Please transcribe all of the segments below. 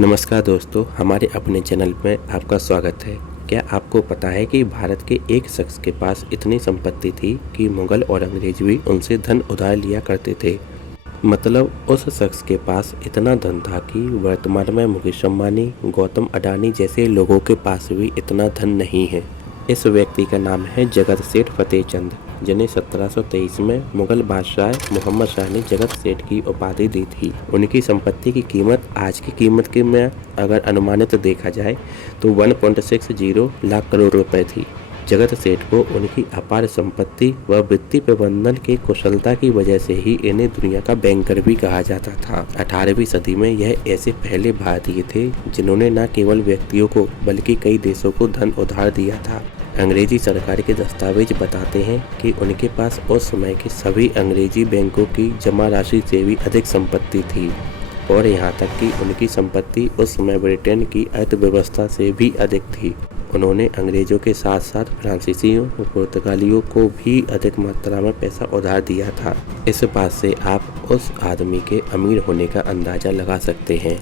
नमस्कार दोस्तों, हमारे अपने चैनल में आपका स्वागत है। क्या आपको पता है कि भारत के एक शख्स के पास इतनी संपत्ति थी कि मुगल और अंग्रेज भी उनसे धन उधार लिया करते थे। मतलब उस शख्स के पास इतना धन था कि वर्तमान में मुकेश अंबानी, गौतम अडानी जैसे लोगों के पास भी इतना धन नहीं है। इस व्यक्ति का नाम है जगत सेठ फतेहचंद, जिन्हें 1723 में मुगल बादशाह मोहम्मद शाह ने जगत सेठ की उपाधि दी थी। उनकी संपत्ति की कीमत आज की कीमत के में अगर अनुमानित देखा जाए तो 1.60 लाख करोड़ रुपए थी। जगत सेठ को उनकी अपार संपत्ति व वित्तीय प्रबंधन की कुशलता की वजह से ही इन्हें दुनिया का बैंकर भी कहा जाता था। 18वीं सदी में यह ऐसे पहले भारतीय थे जिन्होंने न केवल व्यक्तियों को बल्कि कई देशों को धन उधार दिया था। अंग्रेजी सरकार के दस्तावेज बताते हैं कि उनके पास उस समय के सभी अंग्रेजी बैंकों की जमा राशि से भी अधिक संपत्ति थी और यहाँ तक कि उनकी संपत्ति उस समय ब्रिटेन की अर्थव्यवस्था से भी अधिक थी। उन्होंने अंग्रेजों के साथ साथ फ्रांसीसियों और पुर्तगालियों को भी अधिक मात्रा में पैसा उधार दिया था। इस बात से आप उस आदमी के अमीर होने का अंदाज़ा लगा सकते हैं।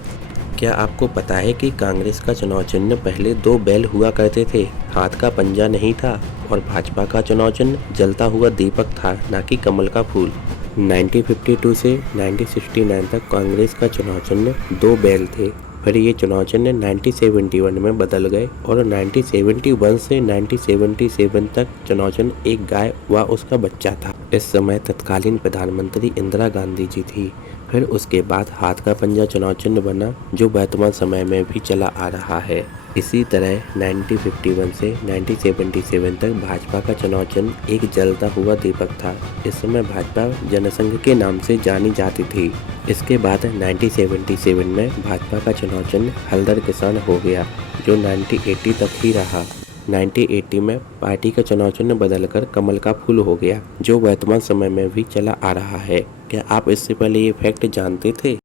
क्या आपको पता है कि कांग्रेस का चुनाव चिन्ह पहले 2 बैल हुआ करते थे, हाथ का पंजा नहीं था, और भाजपा का चुनाव चिन्ह जलता हुआ दीपक था, न कि कमल का फूल। 1952 से 1969 तक कांग्रेस का चुनाव चिन्ह 2 बैल थे। फिर ये चुनाव चिन्ह 1971 में बदल गए और 1971 से 1977 तक चुनाव चिन्ह एक गाय व उसका बच्चा था। इस समय तत्कालीन प्रधानमंत्री इंदिरा गांधी जी थी। फिर उसके बाद हाथ का पंजा चुनाव चिन्ह बना, जो वर्तमान समय में भी चला आ रहा है। इसी तरह 1951 से 1977 तक भाजपा का चुनाव चिन्ह एक जलता हुआ दीपक था। इस समय भाजपा जनसंघ के नाम से जानी जाती थी। इसके बाद 1977 में भाजपा का चुनाव चिन्ह हलदर किसान हो गया, जो 1980 तक ही रहा। 1980 में पार्टी का चुनाव चिन्ह बदलकर कमल का फूल हो गया, जो वर्तमान समय में भी चला आ रहा है। क्या आप इससे पहले ये फैक्ट जानते थे?